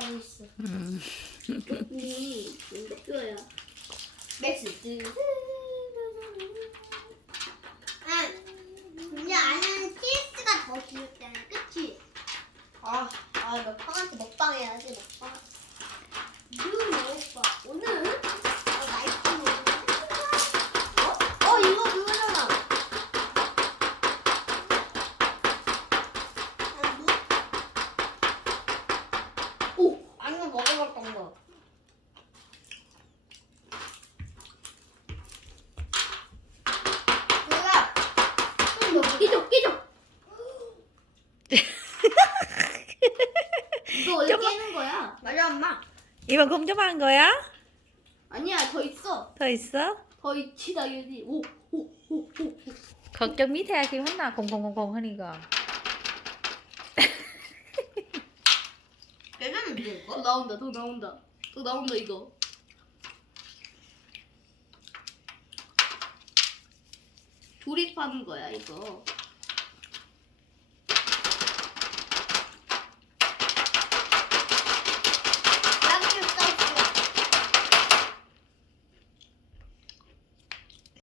하고 있어. 음. 이 이거야. 맥스. 아, 근데 안에는 TS가 더 귀엽잖아, 그치? 아, 아, 너 형한테 먹방 해야지, 먹방. 그 오빠 오늘 어, 나이트 어, 이거 그거잖아. 오, 아니면 먹어봤던 거. 내가 끼죠, 끼죠, 끼죠. 이거 원래 깨는 거야. 맞아, 엄마. 이만큼 좀한 거야? 아니야, 더 있어. 더 있어? 더 있지, 당연히. 오, 오, 오, 오, 오. 걱정 밑에 하기 혼나 공공공공 하니까. 깨졌는데, 이거? 더 나온다, 더 나온다. 더 나온다, 이거. 조립하는 거야, 이거.